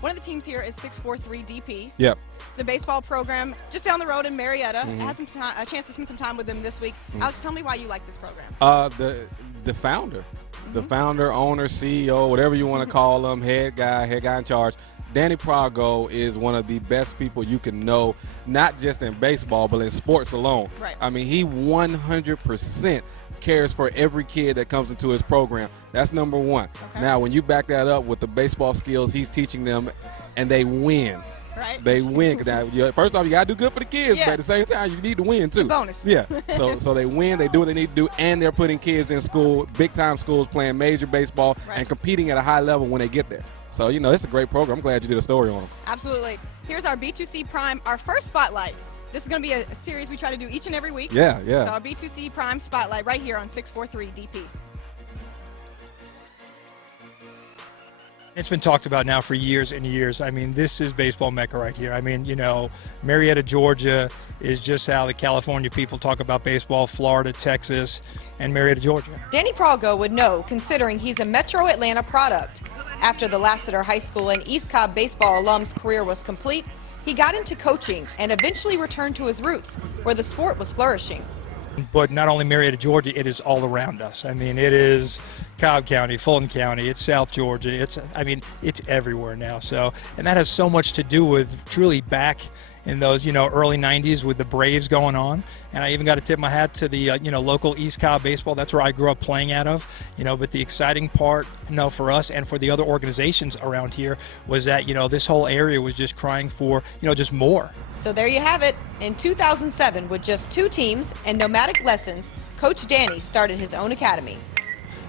One of the teams here is 643 DP. Yep. It's a baseball program just down the road in Marietta. I had a chance to spend some time with them this week. Alex, tell me why you like this program. The founder, the founder, owner, CEO, whatever you want to call him, head guy in charge. Danny Prago is one of the best people you can know, not just in baseball, but in sports alone. Right. I mean, he 100% cares for every kid that comes into his program. That's number one. Okay. Now, when you back that up with the baseball skills he's teaching them, and they win. Right. They win. First off, you got to do good for the kids, Yeah. but at the same time, you need to win, too. Bonus. Yeah. So they win, they do what they need to do, and they're putting kids in school, big-time schools, playing major baseball, and competing at a high level when they get there. So, it's a great program. I'm glad you did a story on them. Absolutely. Here's our B2C Prime, our first Spotlight. This is going to be a series we try to do each and every week. Yeah. So our B2C Prime Spotlight right here on 643 DP. It's been talked about now for years and years. I mean, this is baseball mecca right here. I mean, Marietta, Georgia is just how the California people talk about baseball, Florida, Texas, and Marietta, Georgia. Danny Prago would know, considering he's a Metro Atlanta product. After the Lassiter High School and East Cobb baseball alum's career was complete, he got into coaching and eventually returned to his roots, where the sport was flourishing. But not only Marietta, Georgia, it is all around us. I mean, it is Cobb County, Fulton County, it's South Georgia. It's everywhere now. So, and that has so much to do with truly back in those, early 90s with the Braves going on. And I even got to tip my hat to the, local East Cobb baseball. That's where I grew up playing out of. But the exciting part, for us and for the other organizations around here was that, this whole area was just crying for, just more. So there you have it. In 2007, with just 2 teams and nomadic lessons, Coach Danny started his own academy.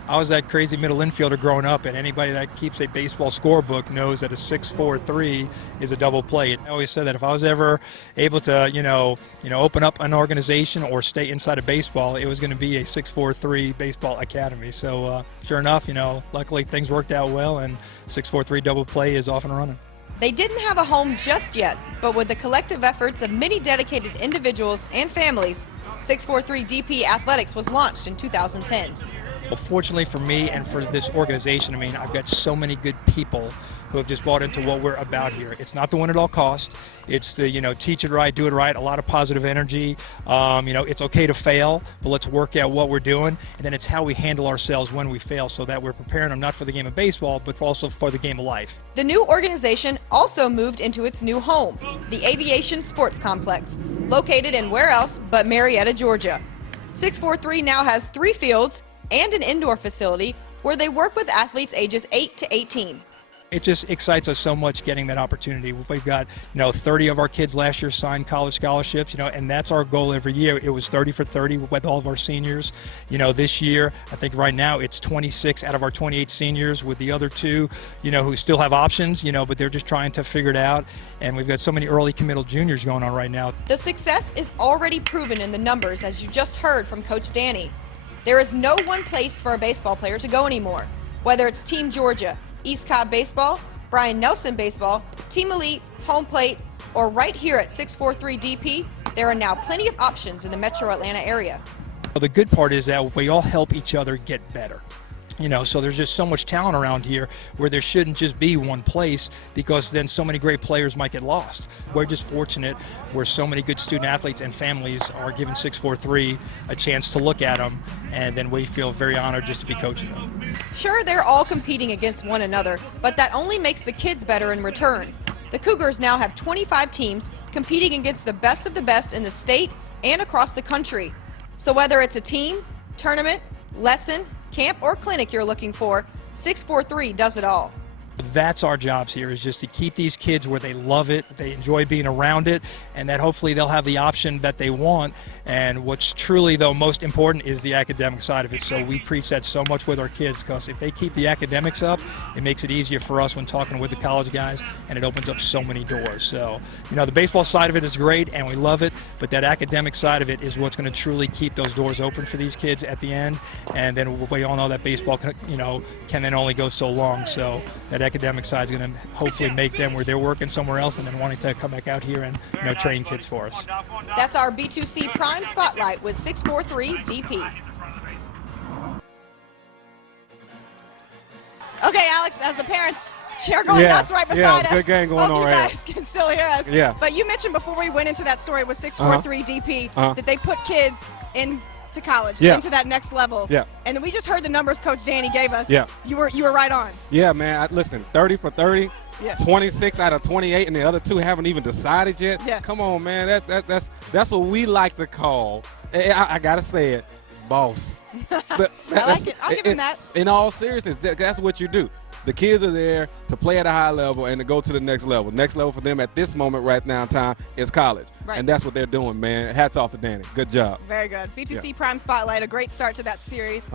I was that crazy middle infielder growing up, and anybody that keeps a baseball scorebook knows that a 6'4" is a double play. I always said that if I was ever able to, open up an organization or stay inside of baseball, it was going to be a 6'4" baseball academy. So sure enough, luckily things worked out well, and 6'4" double play is off and running. They didn't have a home just yet, but with the collective efforts of many dedicated individuals and families, 643 DP Athletics was launched in 2010. Well, fortunately for me and for this organization, I've got so many good people who have just bought into what we're about here. It's not the win at all cost. It's the, teach it right, do it right, a lot of positive energy. It's okay to fail, but let's work out what we're doing. And then it's how we handle ourselves when we fail so that we're preparing them not for the game of baseball, but also for the game of life. The new organization also moved into its new home, the Aviation Sports Complex, located in where else but Marietta, Georgia. 643 now has 3 fields and an indoor facility where they work with athletes ages 8 to 18. It just excites us so much getting that opportunity. We've got, 30 of our kids last year signed college scholarships, and that's our goal every year. It was 30 for 30 with all of our seniors. This year, I think right now it's 26 out of our 28 seniors with the other 2, who still have options, but they're just trying to figure it out. And we've got so many early committal juniors going on right now. The success is already proven in the numbers, as you just heard from Coach Danny. There is no one place for a baseball player to go anymore. Whether it's Team Georgia, East Cobb Baseball, Brian Nelson Baseball, Team Elite, Home Plate, or right here at 643 DP, there are now plenty of options in the Metro Atlanta area. Well, the good part is that we all help each other get better. So there's just so much talent around here where there shouldn't just be one place, because then so many great players might get lost. We're just fortunate where so many good student athletes and families are given 643 a chance to look at them, and then we feel very honored just to be coaching them. Sure, they're all competing against one another, but that only makes the kids better in return. The Cougars now have 25 teams competing against the best of the best in the state and across the country. So whether it's a team, tournament, lesson, camp, or clinic you're looking for, 643 does it all. That's our jobs here, is just to keep these kids where they love it, they enjoy being around it, and that hopefully they'll have the option that they want. And what's truly, though, most important is the academic side of it. So we preach that so much with our kids, because if they keep the academics up, it makes it easier for us when talking with the college guys, and it opens up so many doors. So, the baseball side of it is great, and we love it, but that academic side of it is what's going to truly keep those doors open for these kids at the end. And then we all know that baseball, can then only go so long. So that academic side is going to hopefully make them where they're working somewhere else and then wanting to come back out here and train kids for us. That's our B2C Prime Spotlight with 643 DP. Okay, Alex, as the parents chair going nuts right beside us. Good game going Hope on you right guys can still hear us. Yeah. But you mentioned before we went into that story with 643 DP that they put kids into college, into that next level. Yeah. And then we just heard the numbers Coach Danny gave us. Yeah. You were right on. Yeah, man. Listen, 30 for 30. Yeah. 26 out of 28, and the other 2 haven't even decided yet. Yeah. Come on, man. That's what we like to call. I gotta say it, boss. I like it. I'll give him that. In all seriousness, that's what you do. The kids are there to play at a high level and to go to the next level. Next level for them at this moment right now in time is college. Right. And that's what they're doing, man. Hats off to Danny. Good job. Very good. B2C Prime Spotlight, a great start to that series.